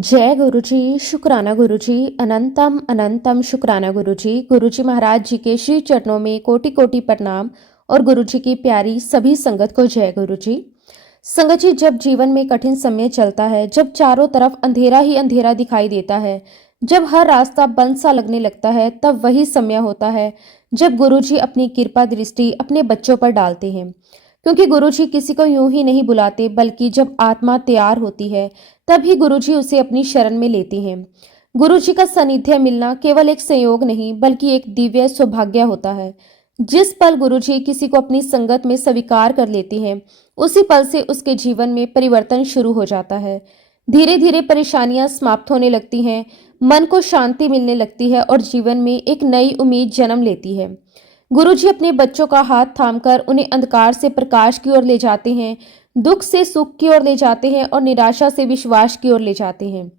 जय गुरुजी, शुक्राना गुरुजी, अनंतम अनंतम शुक्राना गुरुजी। गुरुजी महाराज जी के श्री चरणों में कोटि कोटि प्रणाम और गुरुजी की प्यारी सभी संगत को जय गुरुजी। संगत जी, जब जीवन में कठिन समय चलता है, जब चारों तरफ अंधेरा ही अंधेरा दिखाई देता है, जब हर रास्ता बंद सा लगने लगता है, तब वही समय होता है जब गुरुजी अपनी कृपा दृष्टि अपने बच्चों पर डालते हैं। क्योंकि गुरुजी किसी को यूं ही नहीं बुलाते, बल्कि जब आत्मा तैयार होती है तभी गुरुजी उसे अपनी शरण में लेती हैं। गुरुजी का सानिध्य मिलना केवल एक संयोग नहीं, बल्कि एक दिव्य सौभाग्य होता है। जिस पल गुरुजी किसी को अपनी संगत में स्वीकार कर लेती हैं, उसी पल से उसके जीवन में परिवर्तन शुरू हो जाता है। धीरे धीरे परेशानियां समाप्त होने लगती हैं, मन को शांति मिलने लगती है और जीवन में एक नई उम्मीद जन्म लेती है। गुरुजी अपने बच्चों का हाथ थामकर उन्हें अंधकार से प्रकाश की ओर ले जाते हैं, दुख से सुख की ओर ले जाते हैं और निराशा से विश्वास की ओर ले जाते हैं।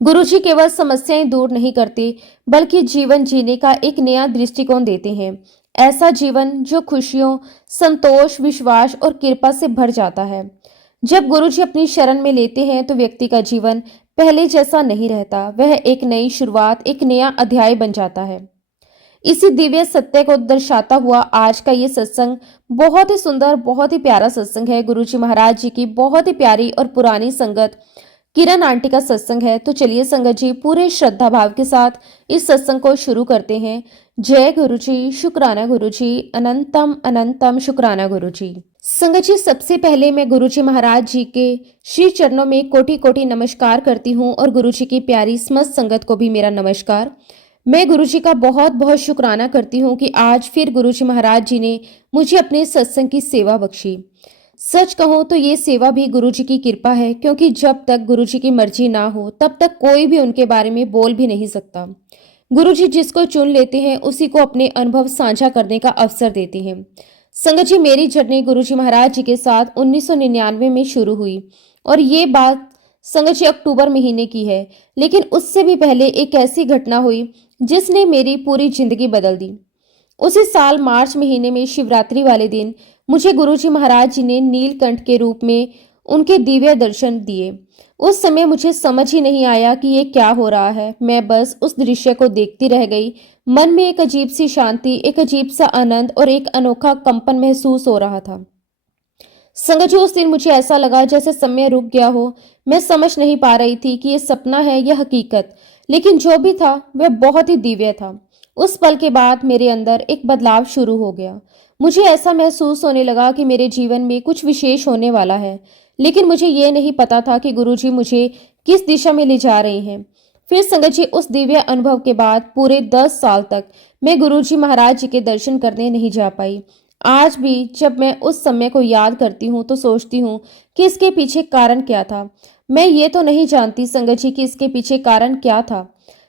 गुरुजी केवल समस्याएं दूर नहीं करते, बल्कि जीवन जीने का एक नया दृष्टिकोण देते हैं। ऐसा जीवन जो खुशियों, संतोष, विश्वास और कृपा से भर जाता है। जब गुरुजी अपनी शरण में लेते हैं तो व्यक्ति का जीवन पहले जैसा नहीं रहता, वह एक नई शुरुआत, एक नया अध्याय बन जाता है। इसी दिव्य सत्य को दर्शाता हुआ आज का ये सत्संग बहुत ही सुंदर, बहुत ही प्यारा सत्संग है। गुरुजी महाराज जी की बहुत ही प्यारी और पुरानी संगत किरण आंटी का सत्संग है। तो चलिए संगत जी, पूरे श्रद्धा भाव के साथ इस सत्संग को शुरू करते हैं। जय गुरुजी, शुक्राना गुरुजी, अनंतम अनंतम शुक्राना गुरुजी। संगत जी, सबसे पहले मैं गुरुजी महाराज जी के श्री चरणों में कोटि कोटि नमस्कार करती हूँ और गुरुजी की प्यारी समस्त संगत को भी मेरा नमस्कार। मैं गुरुजी का बहुत बहुत शुक्राना करती हूँ कि आज फिर गुरुजी महाराज जी ने मुझे अपने सत्संग की सेवा बख्शी। सच कहूँ तो ये सेवा भी गुरुजी की कृपा है, क्योंकि जब तक गुरुजी की मर्जी ना हो तब तक कोई भी उनके बारे में बोल भी नहीं सकता। गुरुजी जिसको चुन लेते हैं उसी को अपने अनुभव साझा करने का अवसर देते हैं। संगत जी, मेरी जर्नी गुरुजी महाराज जी के साथ 1999 में शुरू हुई और ये बात संगत जी अक्टूबर महीने की है। लेकिन उससे भी पहले एक ऐसी घटना हुई जिसने मेरी पूरी जिंदगी बदल दी। उसी साल मार्च महीने में शिवरात्रि वाले दिन मुझे गुरुजी महाराज जी ने नीलकंठ के रूप में उनके दिव्य दर्शन दिए। उस समय मुझे समझ ही नहीं आया कि ये क्या हो रहा है। मैं बस उस दृश्य को देखती रह गई। मन में एक अजीब सी शांति, एक अजीब सा आनंद और एक अनोखा कंपन महसूस हो रहा था। संगत जी, उस दिन मुझे ऐसा लगा जैसे समय रुक गया हो। मैं समझ नहीं पा रही थी कि ये सपना है या हकीकत, लेकिन जो भी था वह बहुत ही दिव्य था। उस पल के बाद मेरे अंदर एक बदलाव शुरू हो गया। मुझे ऐसा महसूस होने लगा कि मेरे जीवन में कुछ विशेष होने वाला है, लेकिन मुझे ये नहीं पता था कि गुरुजी मुझे किस दिशा में ले जा रहे हैं। फिर संगत जी, उस दिव्य अनुभव के बाद पूरे 10 साल तक मैं गुरुजी महाराज जी के दर्शन करने नहीं जा पाई। आज भी जब मैं उस समय को याद करती हूँ तो सोचती हूँ कि इसके पीछे कारण क्या था। मैं ये तो नहीं जानती संगत जी कि इसके पीछे कारण क्या था।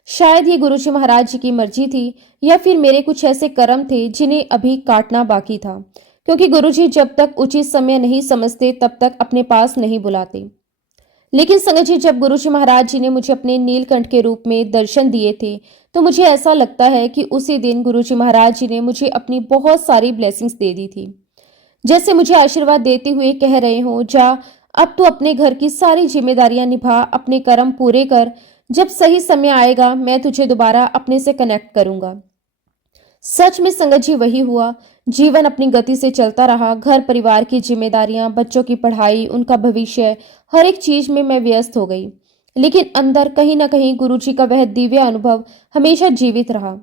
शायद ये गुरुजी महाराज जी की मर्जी थी, या फिर मेरे कुछ ऐसे कर्म थे जिन्हें अभी काटना बाकी था। क्योंकि गुरुजी जब तक उचित समय नहीं समझते तब तक अपने पास नहीं बुलाते। लेकिन संगत जी, जब गुरुजी महाराज जी ने मुझे अपने नीलकंठ के रूप में दर्शन दिए थे तो मुझे ऐसा लगता है कि उसी दिन गुरुजी महाराज जी ने मुझे अपनी बहुत सारी ब्लेसिंग्स दे दी थी। जैसे मुझे आशीर्वाद देते हुए कह रहे हो, जा अब तो अपने घर की सारी जिम्मेदारियां निभा, अपने कर्म पूरे कर। जब सही समय आएगा मैं तुझे दोबारा अपने से कनेक्ट करूंगा। सच में संगत जी वही हुआ। जीवन अपनी गति से चलता रहा। घर परिवार की जिम्मेदारियां, बच्चों की पढ़ाई, उनका भविष्य, हर एक चीज में मैं व्यस्त हो गई। लेकिन अंदर कहीं ना कहीं गुरुजी का वह दिव्य अनुभव हमेशा जीवित रहा।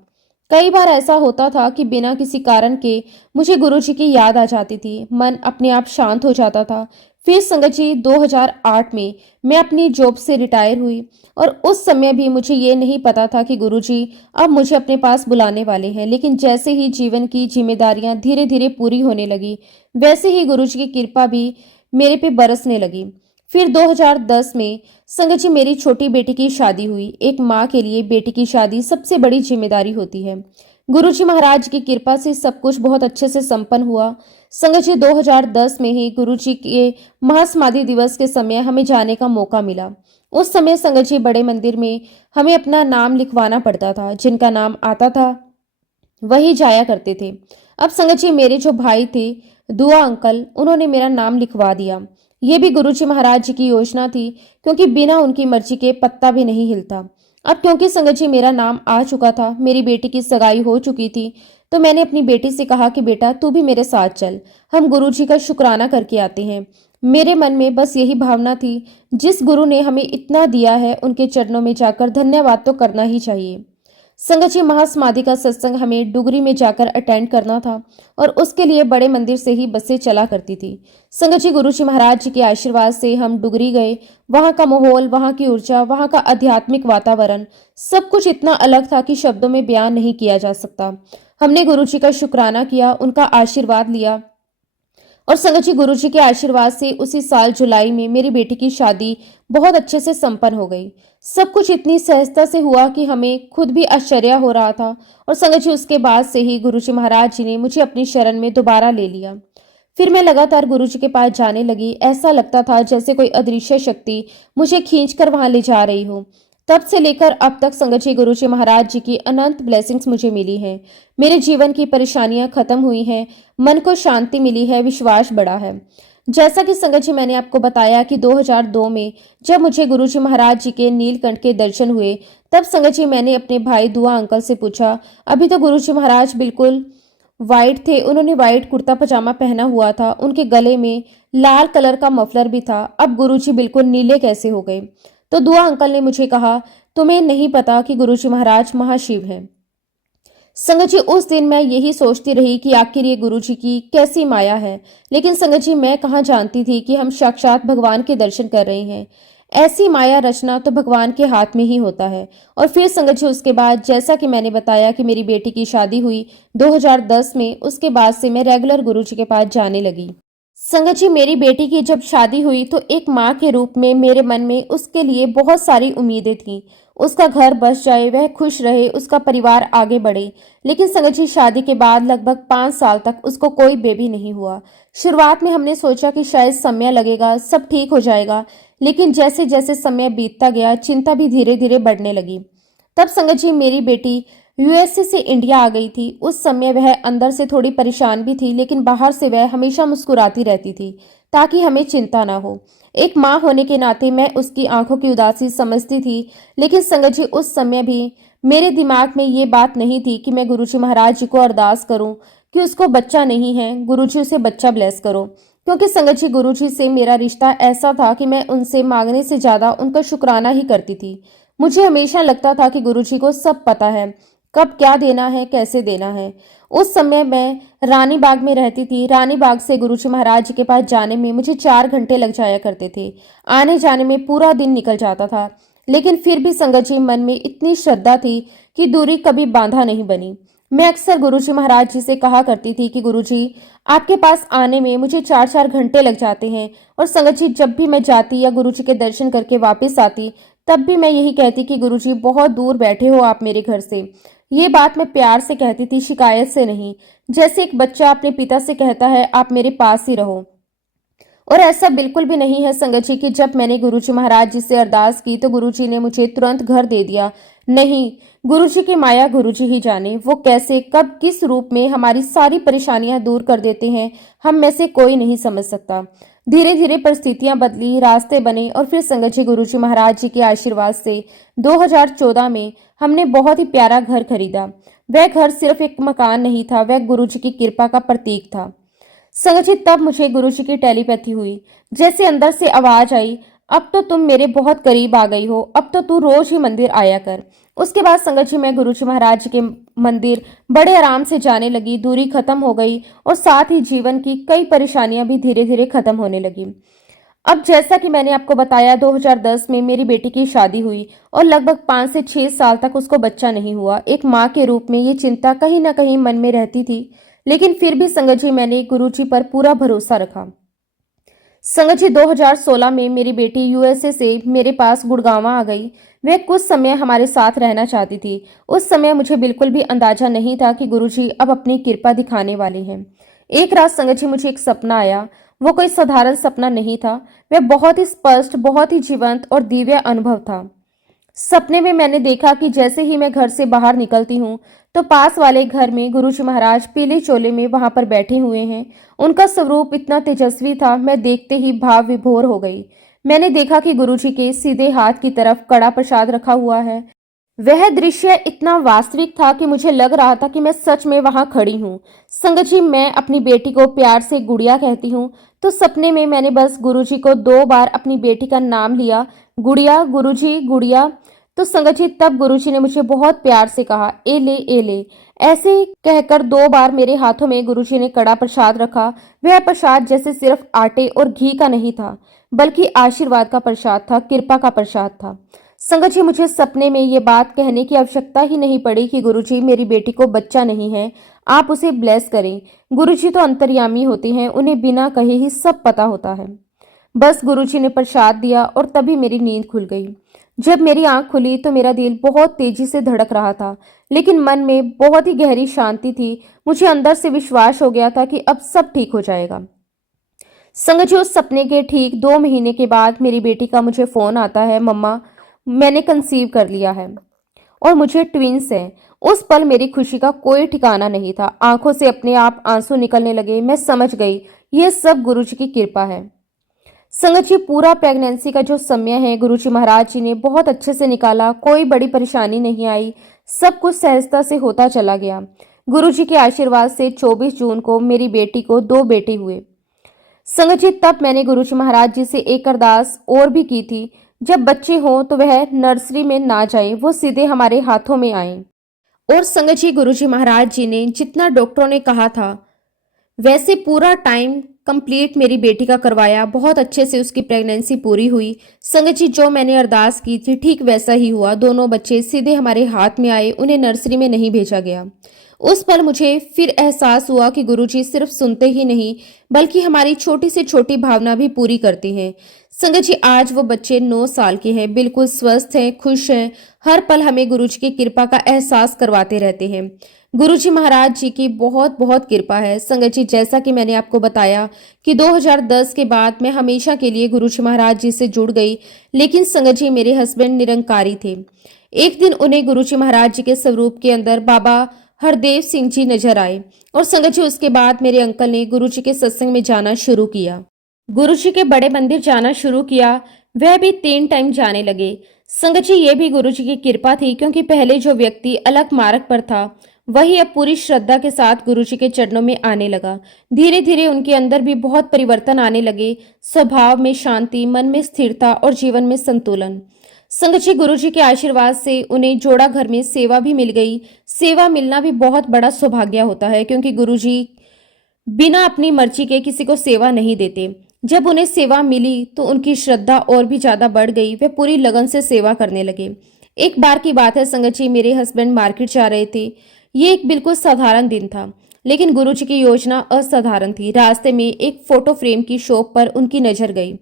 कई बार ऐसा होता था कि बिना किसी कारण के मुझे गुरुजी की याद आ जाती थी। मन अपने आप शांत हो जाता था। फिर संगत जी 2008 में मैं अपनी जॉब से रिटायर हुई और उस समय भी मुझे ये नहीं पता था कि गुरुजी अब मुझे अपने पास बुलाने वाले हैं। लेकिन जैसे ही जीवन की जिम्मेदारियां धीरे धीरे पूरी होने लगी, वैसे ही गुरुजी की कृपा भी मेरे पे बरसने लगी। फिर 2010 में संगत जी मेरी छोटी बेटी की शादी हुई। एक माँ के लिए बेटी की शादी सबसे बड़ी जिम्मेदारी होती है। गुरुजी महाराज की कृपा से सब कुछ बहुत अच्छे से संपन्न हुआ। संगत जी 2010 में ही गुरुजी के महासमाधि दिवस के समय हमें जाने का मौका मिला। उस समय संगत जी बड़े मंदिर में हमें अपना नाम लिखवाना पड़ता था। जिनका नाम आता था वही जाया करते थे। अब संगत जी मेरे जो भाई थे, दुआ अंकल, उन्होंने मेरा नाम लिखवा दिया। ये भी गुरुजी महाराज जी की योजना थी, क्योंकि बिना उनकी मर्जी के पत्ता भी नहीं हिलता। अब क्योंकि संगत जी मेरा नाम आ चुका था, मेरी बेटी की सगाई हो चुकी थी, तो मैंने अपनी बेटी से कहा कि बेटा तू भी मेरे साथ चल, हम गुरुजी का शुक्राना करके आते हैं। मेरे मन में बस यही भावना थी, जिस गुरु ने हमें इतना दिया है उनके चरणों में जाकर धन्यवाद तो करना ही चाहिए। संगत जी महासमाधि का सत्संग हमें डुगरी में जाकर अटेंड करना था, और उसके लिए बड़े मंदिर से ही बसें चला करती थी। संगत जी गुरु जी महाराज जी के आशीर्वाद से हम डुगरी गए। वहां का माहौल, वहां की ऊर्जा, वहां का आध्यात्मिक वातावरण, सब कुछ इतना अलग था कि शब्दों में बयान नहीं किया जा सकता। हमने गुरु जी का शुक्राना किया, उनका आशीर्वाद लिया, और संगत जी गुरु जी के आशीर्वाद से उसी साल जुलाई में मेरी बेटी की शादी बहुत अच्छे से संपन्न हो गई। सब कुछ इतनी सहजता से हुआ कि हमें खुद भी आश्चर्य हो रहा था। और संगत जी उसके बाद से ही गुरु जी महाराज जी ने मुझे अपनी शरण में दोबारा ले लिया। फिर मैं लगातार गुरु जी के पास जाने लगी। ऐसा लगता था जैसे कोई अदृश्य शक्ति मुझे खींचकर वहां ले जा रही हो। तब से लेकर अब तक संगत जी गुरु जी महाराज जी की अनंत ब्लेसिंग्स मुझे मिली हैं। मेरे जीवन की परेशानियां खत्म हुई हैं, मन को शांति मिली है, विश्वास बढ़ा है। जैसा कि संगत जी मैंने आपको बताया कि 2002 में जब मुझे गुरु जी महाराज जी के नीलकंठ के दर्शन हुए, तब संगत जी मैंने अपने भाई दुआ अंकल से पूछा। अभी तो गुरु जी महाराज बिल्कुल वाइट थे, उन्होंने वाइट कुर्ता पजामा पहना हुआ था, उनके गले में लाल कलर का मफलर भी था। अब गुरुजी बिल्कुल नीले कैसे हो गए? तो दुआ अंकल ने मुझे कहा, तुम्हें नहीं पता कि गुरुजी महाराज महाशिव हैं। संगत जी उस दिन मैं यही सोचती रही कि आखिर ये गुरुजी की कैसी माया है। लेकिन संगत जी मैं कहाँ जानती थी कि हम साक्षात भगवान के दर्शन कर रहे हैं। ऐसी माया रचना तो भगवान के हाथ में ही होता है। और फिर संगत जी उसके बाद जैसा कि मैंने बताया कि मेरी बेटी की शादी हुई 2010 में, उसके बाद से मैं रेगुलर गुरुजी के पास जाने लगी। संगत जी मेरी बेटी की जब शादी हुई तो एक माँ के रूप में मेरे मन में उसके लिए बहुत सारी उम्मीदें थीं। उसका घर बस जाए, वह खुश रहे, उसका परिवार आगे बढ़े। लेकिन संगत जी शादी के बाद लगभग 5 साल तक उसको कोई बेबी नहीं हुआ। शुरुआत में हमने सोचा कि शायद समय लगेगा, सब ठीक हो जाएगा। लेकिन जैसे जैसे समय बीतता गया, चिंता भी धीरे धीरे बढ़ने लगी। तब संगत जी मेरी बेटी यूएसए से इंडिया आ गई थी। उस समय वह अंदर से थोड़ी परेशान भी थी, लेकिन बाहर से वह हमेशा मुस्कुराती रहती थी ताकि हमें चिंता ना हो। एक माँ होने के नाते मैं उसकी आंखों की उदासी समझती थी। लेकिन संगत जी उस समय भी मेरे दिमाग में ये बात नहीं थी कि मैं गुरुजी महाराज जी को अरदास करूं कि उसको बच्चा नहीं है, गुरुजी उसे बच्चा ब्लेस करो। क्योंकि संगत जी गुरुजी से मेरा रिश्ता ऐसा था कि मैं उनसे मांगने से ज्यादा उनका शुक्राना ही करती थी। मुझे हमेशा लगता था कि गुरुजी को सब पता है, कब क्या देना है, कैसे देना है। उस समय मैं रानी बाग में रहती थी। रानी बाग से गुरुजी महाराज जी के पास जाने में मुझे 4 घंटे लग जाया करते थे। आने जाने में पूरा दिन निकल जाता था। लेकिन फिर भी संगत जी मन में इतनी श्रद्धा थी कि दूरी कभी बांधा नहीं बनी। मैं अक्सर गुरुजी महाराज जी से कहा करती थी कि गुरुजी आपके पास आने में मुझे 4-4 घंटे लग जाते हैं। और संगत जी जब भी मैं जाती या गुरुजी के दर्शन करके वापस आती, तब भी मैं यही कहती कि गुरुजी बहुत दूर बैठे हो आप मेरे घर से। ये बात मैं प्यार से कहती थी, शिकायत से नहीं। जैसे एक बच्चा अपने पिता से कहता है आप मेरे पास ही रहो। और ऐसा बिल्कुल भी नहीं है संगत जी कि जब मैंने गुरुजी महाराज जी से अरदास की तो गुरुजी ने मुझे तुरंत घर दे दिया। नहीं, गुरुजी की माया गुरुजी ही जाने, वो कैसे, कब, किस रूप में हमारी सारी परेशानियां दूर कर देते हैं, हम में से कोई नहीं समझ सकता। धीरे धीरे परिस्थितियां बदली, रास्ते बने, और फिर संगत जी गुरुजी महाराज जी के आशीर्वाद से 2014 में हमने बहुत ही प्यारा घर खरीदा। वह घर सिर्फ एक मकान नहीं था, वह गुरुजी की कृपा का प्रतीक था। संगत जी तब मुझे गुरुजी की टेलीपैथी हुई। जैसे अंदर से आवाज आई, अब तो तुम मेरे बहुत करीब आ गई हो, अब तो तू रोज ही मंदिर आया कर। उसके बाद संगत जी मैं गुरुजी महाराज जी के मंदिर बड़े आराम से जाने लगी। दूरी खत्म हो गई और साथ ही जीवन की कई परेशानियां भी धीरे धीरे खत्म होने लगी। अब जैसा कि मैंने आपको बताया 2010 में मेरी बेटी की शादी हुई और लगभग 5 से 6 साल तक उसको बच्चा नहीं हुआ। एक माँ के रूप में ये चिंता कहीं ना कहीं मन में रहती थी। लेकिन फिर भी संगत जी मैंने गुरुजी पर पूरा भरोसा रखा। संगत जी 2016 में मेरी बेटी यूएसए से मेरे पास गुड़गांव आ गई। वह कुछ समय हमारे साथ रहना चाहती थी। उस समय मुझे बिल्कुल भी अंदाजा नहीं था कि गुरुजी अब अपनी कृपा दिखाने वाले हैं। एक रात संगत जी मुझे एक सपना आया। वो कोई साधारण सपना नहीं था, वह बहुत ही स्पष्ट, बहुत ही जीवंत और दिव्य अनुभव था। सपने में मैंने देखा कि जैसे ही मैं घर से बाहर निकलती हूँ तो पास वाले घर में गुरुजी महाराज पीले चोले में वहां पर बैठे हुए हैं। उनका स्वरूप इतना तेजस्वी था, मैं देखते ही भाव विभोर हो गई। मैंने देखा कि गुरुजी के सीधे हाथ की तरफ कड़ा प्रसाद रखा हुआ है। वह दृश्य इतना वास्तविक था कि मुझे लग रहा था कि मैं सच में वहां खड़ी हूँ। संगत जी, मैं अपनी बेटी को प्यार से गुड़िया कहती हूँ, तो सपने में मैंने बस गुरुजी को 2 बार अपनी बेटी का नाम लिया, गुड़िया, गुरुजी, गुड़िया। तो संगत जी, तब गुरुजी ने मुझे बहुत प्यार से कहा, ए ले, ए ले। ऐसे कहकर 2 बार मेरे हाथों में गुरुजी ने कड़ा प्रसाद रखा। वह प्रसाद जैसे सिर्फ आटे और घी का नहीं था, बल्कि आशीर्वाद का प्रसाद था, कृपा का प्रसाद था। संगत जी, मुझे सपने में ये बात कहने की आवश्यकता ही नहीं पड़ी कि गुरुजी, मेरी बेटी को बच्चा नहीं है, आप उसे ब्लेस करें। गुरुजी तो अंतर्यामी होते हैं, उन्हें बिना कहे ही सब पता होता है। बस गुरुजी ने प्रसाद दिया और तभी मेरी नींद खुल गई। जब मेरी आंख खुली तो मेरा दिल बहुत तेजी से धड़क रहा था, लेकिन मन में बहुत ही गहरी शांति थी। मुझे अंदर से विश्वास हो गया था कि अब सब ठीक हो जाएगा। संगत जी, उस सपने के ठीक 2 महीने के बाद मेरी बेटी का मुझे फोन आता है, मम्मा, मैंने कंसीव कर लिया है और मुझे ट्विंस हैं। उस पल मेरी खुशी का कोई ठिकाना नहीं था। आंखों से अपने आप आंसू निकलने लगे। मैं समझ गई, यह सब गुरुजी की कृपा है। संगत जी, पूरा प्रेगनेंसी का जो समय है गुरुजी महाराज जी ने बहुत अच्छे से निकाला। कोई बड़ी परेशानी नहीं आई, सब कुछ सहजता से होता चला गया। गुरुजी के आशीर्वाद से 24 जून को मेरी बेटी को 2 बेटे हुए। संगत जी, तब मैंने गुरुजी महाराज जी से एक अरदास और भी की थी, जब बच्चे हों तो वह नर्सरी में ना जाए, वो सीधे हमारे हाथों में आए। और संगत जी, गुरुजी महाराज जी ने जितना डॉक्टरों ने कहा था वैसे पूरा टाइम कंप्लीट मेरी बेटी का करवाया। बहुत अच्छे से उसकी प्रेगनेंसी पूरी हुई। संगत जी, जो मैंने अरदास की थी ठीक वैसा ही हुआ। दोनों बच्चे सीधे हमारे हाथ में आए, उन्हें नर्सरी में नहीं भेजा गया। उस पल मुझे फिर एहसास हुआ कि गुरुजी सिर्फ सुनते ही नहीं, बल्कि हमारी छोटी से छोटी भावना भी पूरी करते हैं। संगत जी, आज वो बच्चे 9 साल के हैं, बिल्कुल स्वस्थ हैं, खुश हैं। हर पल हमें गुरुजी की कृपा का एहसास करवाते रहते हैं। गुरुजी महाराज जी की बहुत बहुत कृपा है। संगत जी, जैसा कि मैंने आपको बताया कि 2010 के बाद मैं हमेशा के लिए गुरुजी महाराज जी से जुड़ गई, लेकिन संगत जी, मेरे हस्बैंड निरंकारी थे। एक दिन उन्हें गुरुजी महाराज जी के स्वरूप के अंदर बाबा हरदेव सिंह जी नजर आए और संगत जी, उसके बाद मेरे अंकल ने गुरुजी के सत्संग में जाना शुरू किया। गुरुजी के बड़े मंदिर जाना शुरू किया, वह भी 3 टाइम जाने लगे। संगत जी, ये भी गुरुजी की कृपा थी, क्योंकि पहले जो व्यक्ति अलग मार्ग पर था वही अब पूरी श्रद्धा के साथ गुरुजी के चरणों में आने लगा। धीरे धीरे उनके अंदर भी बहुत परिवर्तन आने लगे, स्वभाव में शांति, मन में स्थिरता और जीवन में संतुलन। संगत जी, गुरुजी के आशीर्वाद से उन्हें जोड़ा घर में सेवा भी मिल गई। सेवा मिलना भी बहुत बड़ा सौभाग्य होता है, क्योंकि गुरुजी बिना अपनी मर्जी के किसी को सेवा नहीं देते। जब उन्हें सेवा मिली तो उनकी श्रद्धा और भी ज्यादा बढ़ गई। वे पूरी लगन से सेवा करने लगे। एक बार की बात है संगत जी, मेरे हस्बैंड मार्केट जा रहे थे। ये एक बिल्कुल साधारण दिन था, लेकिन गुरुजी की योजना असाधारण थी। रास्ते में एक फोटो फ्रेम की शॉप पर उनकी नजर गई।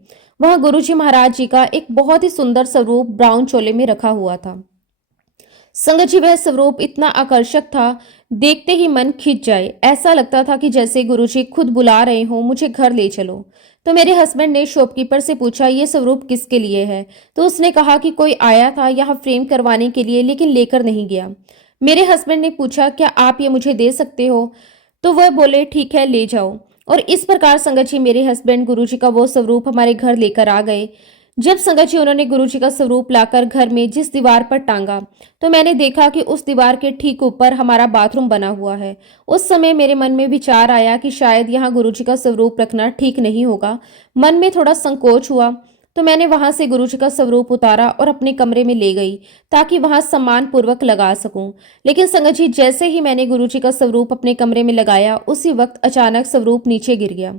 वहां गुरुजी महाराज जी का एक बहुत ही सुंदर स्वरूप ब्राउन चोले में रखा हुआ था। संगत जी, वह स्वरूप इतना आकर्षक था, देखते ही मन खिंच जाए। ऐसा लगता था कि जैसे गुरुजी खुद बुला रहे हो, मुझे घर ले चलो। तो मेरे हस्बैंड ने शॉपकीपर से पूछा, ये स्वरूप किसके लिए है? तो उसने कहा कि कोई आया था यहाँ फ्रेम करवाने के लिए, लेकिन लेकर नहीं गया। मेरे हस्बैंड ने पूछा, क्या आप ये मुझे दे सकते हो? तो वह बोले, ठीक है, ले जाओ। और इस प्रकार संगत जी, मेरे हस्बैंड गुरुजी का वो स्वरूप हमारे घर लेकर आ गए। जब संगत जी उन्होंने गुरुजी का स्वरूप लाकर घर में जिस दीवार पर टांगा, तो मैंने देखा कि उस दीवार के ठीक ऊपर हमारा बाथरूम बना हुआ है। उस समय मेरे मन में विचार आया कि शायद यहाँ गुरुजी का स्वरूप रखना ठीक नहीं होगा। मन में थोड़ा संकोच हुआ, तो मैंने वहां से गुरुजी का स्वरूप उतारा और अपने कमरे में ले गई, ताकि वहां सम्मान पूर्वक लगा सकूं। लेकिन संगत जी, जैसे ही मैंने गुरुजी का स्वरूप अपने कमरे में लगाया, उसी वक्त अचानक स्वरूप नीचे गिर गया।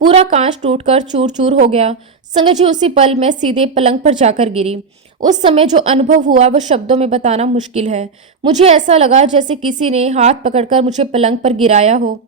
पूरा कांच टूटकर चूर चूर हो गया। संगत जी, उसी पल मैं सीधे पलंग पर जाकर गिरी। उस समय जो अनुभव हुआ वह शब्दों में बताना मुश्किल है। मुझे ऐसा लगा जैसे किसी ने हाथ पकड़कर मुझे पलंग पर गिराया हो,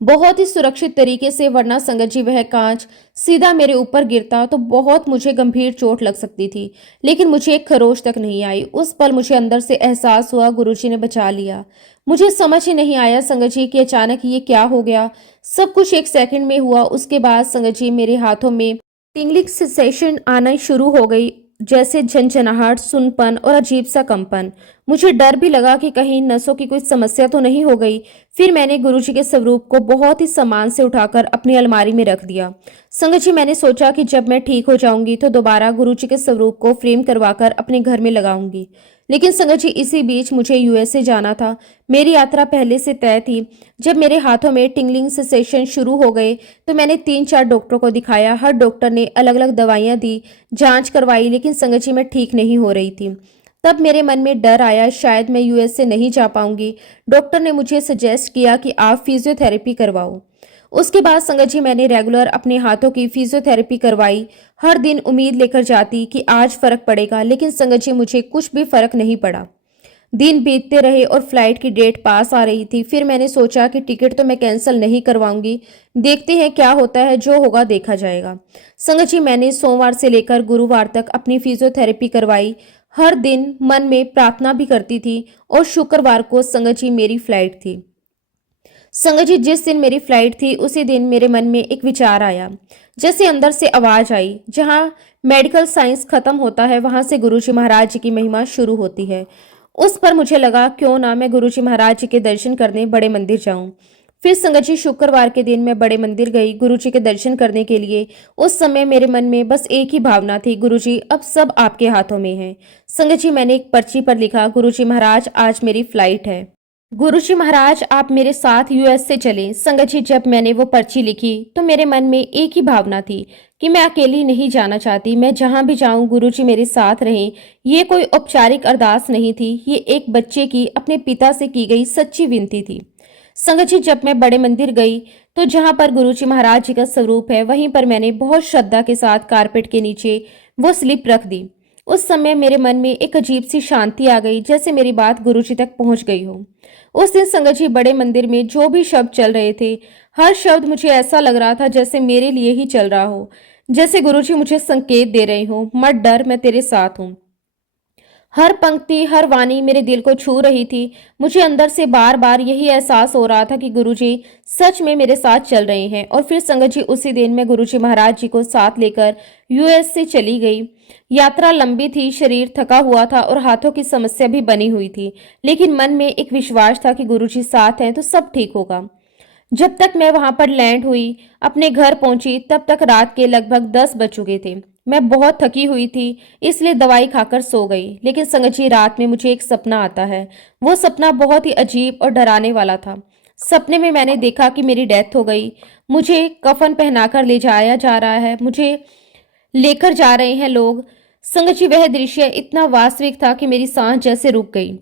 बहुत ही सुरक्षित तरीके से, वरना संगत जी वह कांच सीधा मेरे ऊपर गिरता तो बहुत मुझे गंभीर चोट लग सकती थी। लेकिन मुझे एक खरोच तक नहीं आई। उस पल मुझे अंदर से एहसास हुआ, गुरुजी ने बचा लिया। मुझे समझ ही नहीं आया संगत जी कि अचानक ये क्या हो गया। सब कुछ एक सेकंड में हुआ। उसके बाद संगत जी, मेरे हाथों में टिंगलिंग सेंसेशन आना शुरू हो गई। जैसे झंझनाहट, सुनपन और अजीब सा कंपन। मुझे डर भी लगा कि कहीं नसों की कोई समस्या तो नहीं हो गई। फिर मैंने गुरुजी के स्वरूप को बहुत ही सम्मान से उठाकर अपनी अलमारी में रख दिया। संगत जी, मैंने सोचा कि जब मैं ठीक हो जाऊंगी तो दोबारा गुरुजी के स्वरूप को फ्रेम करवाकर अपने घर में लगाऊंगी। लेकिन संगत जी, इसी बीच मुझे यूएसए जाना था। मेरी यात्रा पहले से तय थी। जब मेरे हाथों में टिंगलिंग सेशन शुरू हो गए तो मैंने 3-4 डॉक्टरों को दिखाया। हर डॉक्टर ने अलग अलग दवाइयां दी, जांच करवाई, लेकिन संगत जी, मैं ठीक नहीं हो रही थी। तब मेरे मन में डर आया, शायद मैं यूएसए नहीं जा पाऊंगी। डॉक्टर ने मुझे सजेस्ट किया कि आप फिजियोथेरेपी करवाओ। उसके बाद संगत जी, मैंने रेगुलर अपने हाथों की फिजियोथेरेपी करवाई। हर दिन उम्मीद लेकर जाती कि आज फर्क पड़ेगा, लेकिन संगत जी, मुझे कुछ भी फर्क नहीं पड़ा। दिन बीतते रहे और फ्लाइट की डेट पास आ रही थी। फिर मैंने सोचा कि टिकट तो मैं कैंसिल नहीं करवाऊंगी, देखते हैं क्या होता है, जो होगा देखा जाएगा। संगत जी, मैंने सोमवार से लेकर गुरुवार तक अपनी फिजियोथेरेपी करवाई। हर दिन मन में प्रार्थना भी करती थी। और शुक्रवार को संगत जी मेरी फ्लाइट थी। संगत जी, जिस दिन मेरी फ्लाइट थी उसी दिन मेरे मन में एक विचार आया। जैसे अंदर से आवाज आई, जहां मेडिकल साइंस खत्म होता है वहां से गुरुजी महाराज जी की महिमा शुरू होती है। उस पर मुझे लगा, क्यों ना मैं गुरुजी महाराज जी के दर्शन करने बड़े मंदिर जाऊं। फिर संगत जी, शुक्रवार के दिन मैं बड़े मंदिर गई गुरुजी के दर्शन करने के लिए। उस समय मेरे मन में बस एक ही भावना थी, गुरुजी अब सब आपके हाथों में है। संगत जी, मैंने एक पर्ची पर लिखा, गुरुजी महाराज आज मेरी फ्लाइट है, गुरुजी महाराज आप मेरे साथ यूएस से चले। संगत जी, जब मैंने वो पर्ची लिखी तो मेरे मन में एक ही भावना थी कि मैं अकेली नहीं जाना चाहती। मैं जहां भी जाऊं गुरुजी मेरे साथ रहें। ये कोई औपचारिक अरदास नहीं थी, ये एक बच्चे की अपने पिता से की गई सच्ची विनती थी। संगत जी, जब मैं बड़े मंदिर गई तो जहां पर गुरुजी महाराज जी का स्वरूप है वहीं पर मैंने बहुत श्रद्धा के साथ कारपेट के नीचे वो स्लिप रख दी। उस समय मेरे मन में एक अजीब सी शांति आ गई, जैसे मेरी बात गुरुजी तक पहुंच गई हो। उस दिन संगत जी, बड़े मंदिर में जो भी शब्द चल रहे थे, हर शब्द मुझे ऐसा लग रहा था जैसे मेरे लिए ही चल रहा हो, जैसे गुरुजी मुझे संकेत दे रहे हो, मत डर, मैं तेरे साथ हूं। हर पंक्ति, हर वाणी मेरे दिल को छू रही थी। मुझे अंदर से बार बार यही एहसास हो रहा था कि गुरुजी सच में मेरे साथ चल रहे हैं। और फिर संगत जी, उसी दिन मैं गुरुजी महाराज जी को साथ लेकर यूएस से चली गई। यात्रा लंबी थी, शरीर थका हुआ था और हाथों की समस्या भी बनी हुई थी, लेकिन मन में एक विश्वास था कि गुरुजी साथ हैं तो सब ठीक होगा। जब तक मैं वहां पर लैंड हुई, अपने घर पहुंची, तब तक रात के लगभग 10 बज चुके थे। मैं बहुत थकी हुई थी, इसलिए दवाई खाकर सो गई। लेकिन संगत जी, रात में मुझे एक सपना आता है। वो सपना बहुत ही अजीब और डराने वाला था। सपने में मैंने देखा कि मेरी डेथ हो गई, मुझे कफन पहनाकर ले जाया जा रहा है, मुझे लेकर जा रहे हैं लोग। संगत जी, वह दृश्य इतना वास्तविक था कि मेरी सांस जैसे रुक गई।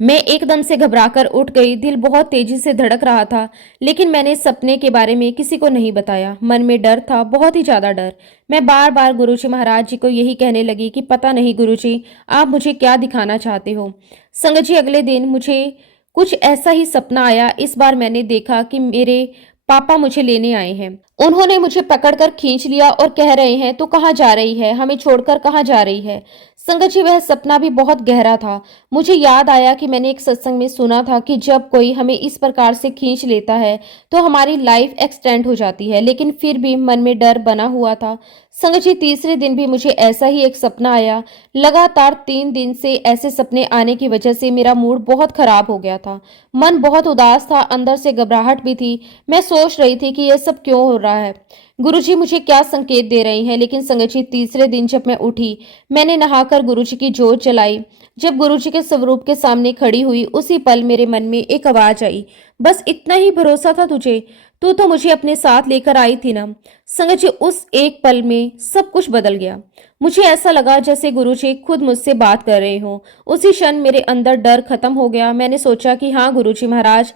मैं एकदम से घबराकर उठ गई, दिल बहुत तेजी से धड़क रहा था। लेकिन मैंने सपने के बारे में किसी को नहीं बताया। मन में डर था, बहुत ही ज्यादा डर। मैं बार बार गुरुजी महाराज जी को यही कहने लगी कि पता नहीं गुरुजी, आप मुझे क्या दिखाना चाहते हो। संगत जी, अगले दिन मुझे कुछ ऐसा ही सपना आया। इस बार मैंने देखा कि मेरे पापा मुझे लेने आए हैं। उन्होंने मुझे पकड़कर खींच लिया और कह रहे हैं, तू कहाँ जा रही है, हमें छोड़कर कहाँ जा रही है। संगत जी, वह सपना भी बहुत गहरा था। मुझे याद आया कि मैंने एक सत्संग में सुना था कि जब कोई हमें इस प्रकार से खींच लेता है तो हमारी लाइफ एक्सटेंड हो जाती है, लेकिन फिर भी मन में डर बना हुआ था। संगत जी, तीसरे दिन भी मुझे ऐसा ही एक सपना आया। लगातार 3 दिन से ऐसे सपने आने की वजह से मेरा मूड बहुत खराब हो गया था। मन बहुत उदास था, अंदर से घबराहट भी थी। मैं सोच रही थी कि यह सब क्यों हो रहा है, गुरुजी मुझे क्या संकेत दे रहे हैं। लेकिन संगत जी, तीसरे दिन जब मैं उठी, मैंने नहाकर गुरुजी की जोत जलाई। जब गुरुजी के स्वरूप के सामने खड़ी हुई, उसी पल मेरे मन में एक आवाज आई, बस इतना ही भरोसा था तुझे, तू तो मुझे अपने साथ लेकर आई थी ना। संगत जी, उस एक पल में सब कुछ बदल गया। मुझे ऐसा लगा जैसे गुरुजी खुद मुझसे बात कर रहे हो। उसी क्षण मेरे अंदर डर खत्म हो गया। मैंने सोचा कि हाँ गुरुजी महाराज,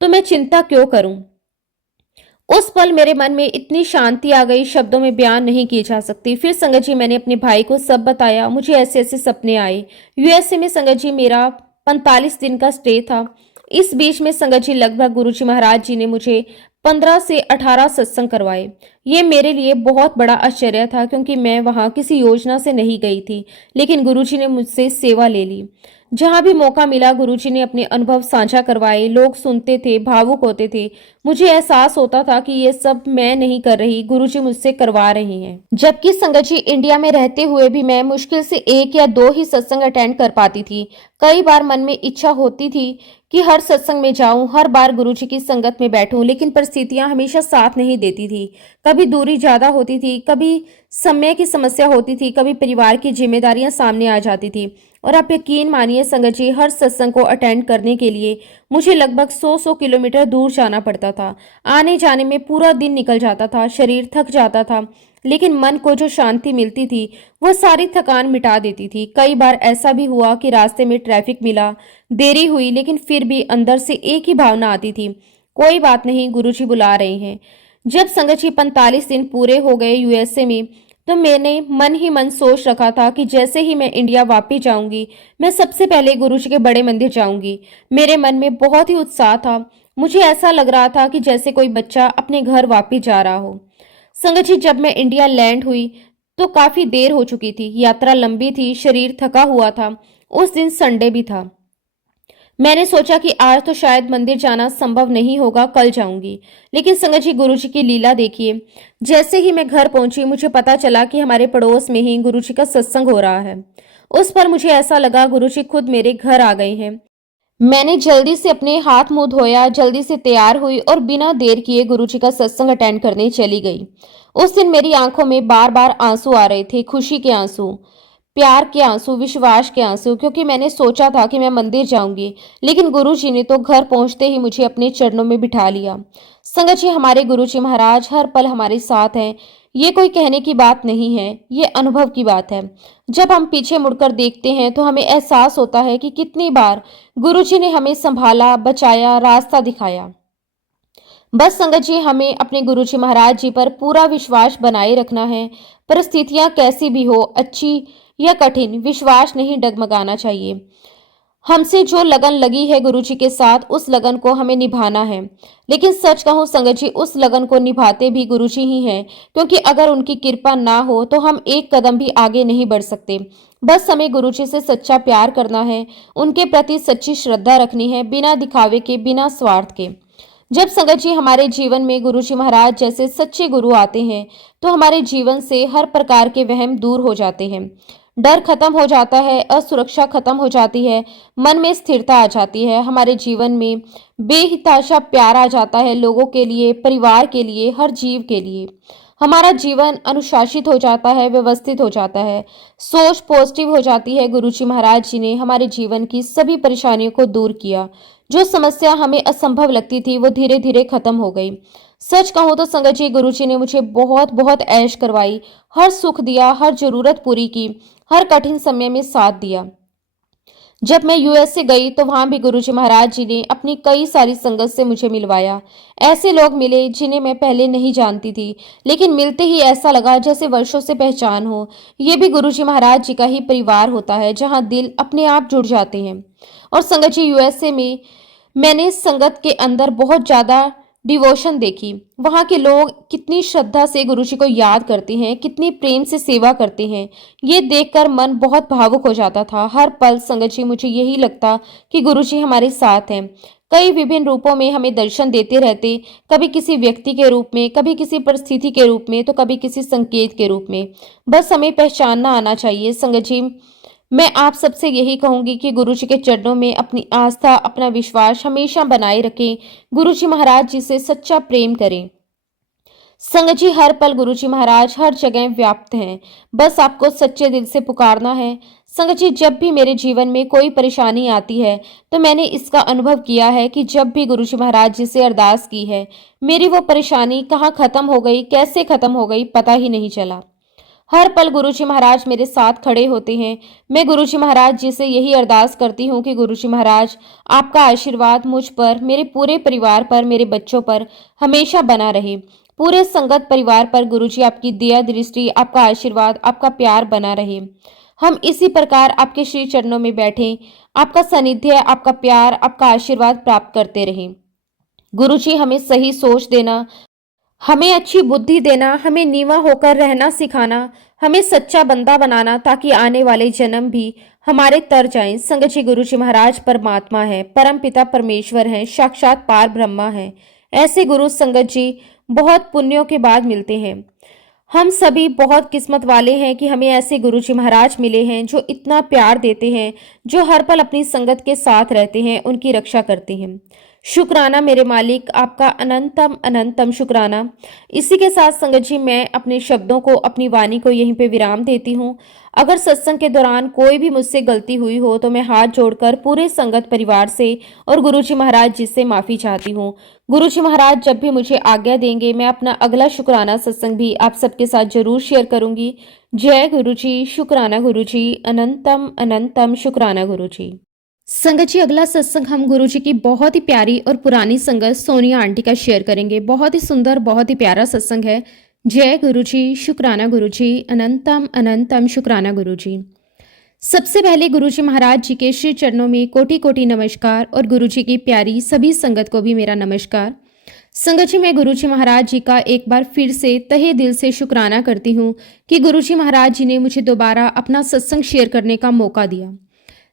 तो मैं चिंता क्यों करूं। उस पल मेरे मन में इतनी शांति आ गई, शब्दों में बयान नहीं की जा सकती। फिर संगत जी, मैंने अपने भाई को सब बताया। मुझे ऐसे ऐसे सपने आए। यूएसए में संगत जी मेरा 45 दिन का स्टे था। इस बीच में संगत जी लगभग गुरुजी महाराज जी ने मुझे 15 से 18 सत्संग करवाए। ये मेरे लिए बहुत बड़ा आश्चर्य था, क्योंकि मैं वहां किसी योजना से नहीं गई थी, लेकिन गुरुजी ने मुझसे सेवा ले ली। जहाँ भी मौका मिला गुरुजी ने अपने अनुभव साझा करवाए, लोग सुनते थे, भावुक होते थे। मुझे एहसास होता था कि ये सब मैं नहीं कर रही, गुरुजी मुझसे करवा रहे हैं। जबकि संगत जी इंडिया में रहते हुए भी मैं मुश्किल से 1 या 2 ही सत्संग अटेंड कर पाती थी। कई बार मन में इच्छा होती थी कि हर सत्संग में जाऊं, हर बार गुरुजी की संगत में बैठूं, लेकिन परिस्थितियां हमेशा साथ नहीं देती थी। कभी दूरी ज्यादा होती थी, कभी समय की समस्या होती थी, कभी परिवार की जिम्मेदारियां सामने आ जाती थी। और आप यकीन मानिए संगत जी, हर सत्संग को अटेंड करने के लिए मुझे लगभग 100 किलोमीटर दूर जाना पड़ता था। आने जाने में पूरा दिन निकल जाता था, शरीर थक जाता था, लेकिन मन को जो शांति मिलती थी वह सारी थकान मिटा देती थी। कई बार ऐसा भी हुआ कि रास्ते में ट्रैफिक मिला, देरी हुई, लेकिन फिर भी अंदर से एक ही भावना आती थी, कोई बात नहीं, गुरुजी बुला रहे हैं। जब संगत जी 45 दिन पूरे हो गए यूएसए में, तो मैंने मन ही मन सोच रखा था कि जैसे ही मैं इंडिया वापस जाऊंगी, मैं सबसे पहले गुरुजी के बड़े मंदिर जाऊंगी। मेरे मन में बहुत ही उत्साह था। मुझे ऐसा लग रहा था कि जैसे कोई बच्चा अपने घर वापस जा रहा हो। संगत जी जब मैं इंडिया लैंड हुई तो काफी देर हो चुकी थी, यात्रा लंबी थी, शरीर थका हुआ था। उस दिन संडे भी था। मैंने सोचा कि आज तो शायद मंदिर जाना संभव नहीं होगा, कल जाऊंगी। लेकिन संगत जी गुरुजी की लीला देखिए। जैसे ही मैं घर पहुंची मुझे पता चला कि हमारे पड़ोस में ही गुरुजी का सत्संग हो रहा है। उस पर मुझे ऐसा लगा गुरुजी खुद मेरे घर आ गए हैं। मैंने जल्दी से अपने हाथ मुंह धोया, जल्दी से तैयार हुई और बिना देर किए गुरुजी का सत्संग अटेंड करने चली गई। उस दिन मेरी आंखों में बार बार आंसू आ रहे थे, खुशी के आंसू, प्यार के आंसू, विश्वास के आंसू, क्योंकि मैंने सोचा था कि मैं मंदिर जाऊंगी, लेकिन गुरुजी ने तो घर पहुंचते ही मुझे अपने चरणों में बिठा लिया। संगत जी हमारे गुरुजी महाराज हर पल हमारे साथ हैं। ये कोई कहने की बात नहीं है, ये अनुभव की बात है। जब हम पीछे मुड़कर देखते हैं तो हमें एहसास होता है कि कितनी बार गुरुजी ने हमें संभाला, बचाया, रास्ता दिखाया। बस संगत जी हमें अपने गुरुजी महाराज जी पर पूरा विश्वास बनाए रखना है। परिस्थितियां कैसी भी हो, अच्छी या कठिन, विश्वास नहीं डगमगाना चाहिए। हमसे जो लगन लगी है गुरुजी के साथ, उस लगन को हमें निभाना है। लेकिन सच कहूं संगत जी, उस लगन को निभाते भी गुरुजी ही हैं, क्योंकि अगर उनकी कृपा ना हो तो हम एक कदम भी आगे नहीं बढ़ सकते। बस हमें गुरुजी से सच्चा प्यार करना है, उनके प्रति सच्ची श्रद्धा रखनी है, बिना दिखावे के, बिना स्वार्थ के। जब संगत जी हमारे जीवन में गुरुजी महाराज जैसे सच्चे गुरु आते हैं तो हमारे जीवन से हर प्रकार के वहम दूर हो जाते हैं, डर खत्म हो जाता है, असुरक्षा खत्म हो जाती है, मन में स्थिरता आ जाती है, हमारे जीवन में बेहिताशा प्यार आ जाता है, लोगों के लिए, परिवार के लिए, हर जीव के लिए। हमारा जीवन अनुशासित हो जाता है, व्यवस्थित हो जाता है, सोच पॉजिटिव हो जाती है। गुरुजी महाराज जी ने हमारे जीवन की सभी परेशानियों को दूर किया। जो समस्या हमें असंभव लगती थी वो धीरे धीरे खत्म हो गई। सच कहूं तो संगत जी गुरुजी ने मुझे बहुत बहुत ऐश करवाई, हर सुख दिया, हर जरूरत पूरी की, हर कठिन समय में साथ दिया। जब मैं यूएसए गई तो वहां भी गुरुजी महाराज जी ने अपनी कई सारी संगत से मुझे मिलवाया। ऐसे लोग मिले जिन्हें मैं पहले नहीं जानती थी, लेकिन मिलते ही ऐसा लगा जैसे वर्षों से पहचान हो। ये भी गुरुजी महाराज जी का ही परिवार होता है, जहां दिल अपने आप जुड़ जाते हैं। और संगत जी यूएसए में मैंने संगत के अंदर बहुत ज्यादा डिवोशन देखी। वहां के लोग कितनी श्रद्धा से गुरुजी को याद करते हैं, कितनी प्रेम से सेवा करते हैं, ये देखकर मन बहुत भावुक हो जाता था। हर पल संगत जी मुझे यही लगता कि गुरुजी हमारे साथ हैं। कई विभिन्न रूपों में हमें दर्शन देते रहते, कभी किसी व्यक्ति के रूप में, कभी किसी परिस्थिति के रूप में, तो कभी किसी संकेत के रूप में। बस हमें पहचानना आना चाहिए। संगत जी मैं आप सबसे यही कहूंगी कि गुरुजी के चरणों में अपनी आस्था, अपना विश्वास हमेशा बनाए रखें। गुरुजी महाराज जी से सच्चा प्रेम करें। संगत जी हर पल गुरुजी महाराज हर जगह व्याप्त हैं, बस आपको सच्चे दिल से पुकारना है। संगत जी जब भी मेरे जीवन में कोई परेशानी आती है तो मैंने इसका अनुभव किया है कि जब भी गुरुजी महाराज जी से अरदास की है, मेरी वो परेशानी कहाँ खत्म हो गई, कैसे खत्म हो गई, पता ही नहीं चला। हर पल गुरुजी महाराज मेरे साथ खड़े होते हैं। मैं गुरुजी महाराज जी से यही अरदास करती हूँ कि गुरुजी महाराज आपका आशीर्वाद मुझ पर, मेरे पूरे परिवार पर, मेरे बच्चों पर हमेशा बना रहे। पूरे संगत परिवार पर गुरुजी आपकी दया दृष्टि, आपका आशीर्वाद, आपका प्यार बना रहे। हम इसी प्रकार आपके श्री चरणों में बैठे, आपका सानिध्य, आपका प्यार, आपका आशीर्वाद प्राप्त करते रहें। गुरुजी हमें सही सोच देना, हमें अच्छी बुद्धि देना, हमें नीवा होकर रहना सिखाना, हमें सच्चा बंदा बनाना ताकि आने वाले जन्म भी हमारे तर जाएं। संगत जी, गुरु जी महाराज परमात्मा है, परम पिता परमेश्वर हैं, साक्षात पार ब्रह्मा है। ऐसे गुरु संगत जी बहुत पुण्यों के बाद मिलते हैं। हम सभी बहुत किस्मत वाले हैं कि हमें ऐसे गुरुजी महाराज मिले हैं जो इतना प्यार देते हैं, जो हर पल अपनी संगत के साथ रहते हैं, उनकी रक्षा करते हैं। शुक्राना मेरे मालिक, आपका अनंतम अनंतम शुक्राना। इसी के साथ संगत जी मैं अपने शब्दों को, अपनी वाणी को यहीं पे विराम देती हूँ। अगर सत्संग के दौरान कोई भी मुझसे गलती हुई हो तो मैं हाथ जोड़कर पूरे संगत परिवार से और गुरुजी महाराज जी से माफी चाहती हूँ। गुरुजी महाराज जब भी मुझे आज्ञा देंगे मैं अपना अगला शुक्राना सत्संग भी आप सबके साथ जरूर शेयर करूंगी। जय गुरुजी, शुक्राना गुरुजी, अनंतम अनंतम शुक्राना गुरुजी। संगत जी, अगला सत्संग हम गुरुजी की बहुत ही प्यारी और पुरानी संगत सोनिया आंटी का शेयर करेंगे। बहुत ही सुंदर, बहुत ही प्यारा सत्संग है। जय गुरुजी, शुक्राना गुरुजी, अनंतम अनंतम शुक्राना गुरुजी। सबसे पहले गुरुजी महाराज जी के श्री चरणों में कोटि कोटि नमस्कार और गुरुजी की प्यारी सभी संगत को भी मेरा नमस्कार। संगत जी, मैं गुरुजी महाराज जी का एक बार फिर से तहे दिल से शुक्राना करती हूँ कि गुरुजी महाराज जी ने मुझे दोबारा अपना सत्संग शेयर करने का मौका दिया।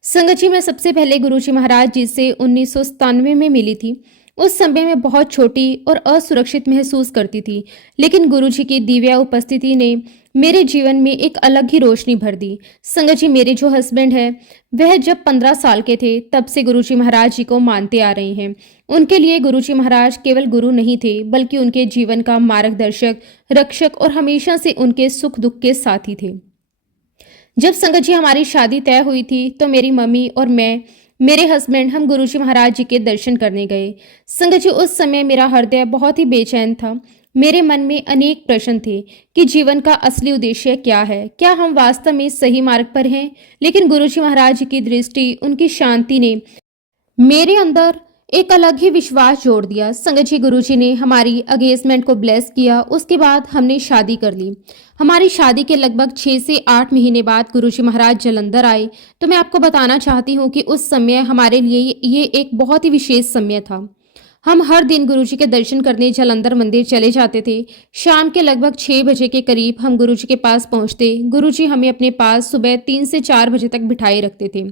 संगत जी, मैं सबसे पहले गुरुजी महाराज जी से 1997 में मिली थी। उस समय मैं बहुत छोटी और असुरक्षित महसूस करती थी, लेकिन गुरुजी की दिव्य उपस्थिति ने मेरे जीवन में एक अलग ही रोशनी भर दी। संगत जी, मेरे जो हस्बैंड है वह जब 15 साल के थे तब से गुरुजी महाराज जी को मानते आ रहे हैं। उनके लिए गुरुजी महाराज केवल गुरु नहीं थे, बल्कि उनके जीवन का मार्गदर्शक, रक्षक और हमेशा से उनके सुख दुख के साथी थे। जब संगत जी हमारी शादी तय हुई थी तो मेरी मम्मी और मैं, मेरे हस्बैंड, हम गुरुजी महाराज जी के दर्शन करने गए। संगत जी, उस समय मेरा हृदय बहुत ही बेचैन था। मेरे मन में अनेक प्रश्न थे कि जीवन का असली उद्देश्य क्या है, क्या हम वास्तव में सही मार्ग पर हैं। लेकिन गुरुजी महाराज जी की दृष्टि, उनकी शांति ने मेरे अंदर एक अलग ही विश्वास जोड़ दिया। संगत जी, गुरुजी ने हमारी एंगेजमेंट को ब्लेस किया। उसके बाद हमने शादी कर ली। हमारी शादी के लगभग 6 से 8 महीने बाद गुरुजी महाराज जलंधर आए। तो मैं आपको बताना चाहती हूँ कि उस समय हमारे लिए ये एक बहुत ही विशेष समय था। हम हर दिन गुरुजी के दर्शन करने जलंधर मंदिर चले जाते थे। शाम के लगभग 6 बजे के करीब हम गुरुजी के पास पहुंचते। गुरुजी हमें अपने पास सुबह 3 से 4 बजे तक बिठाए रखते थे।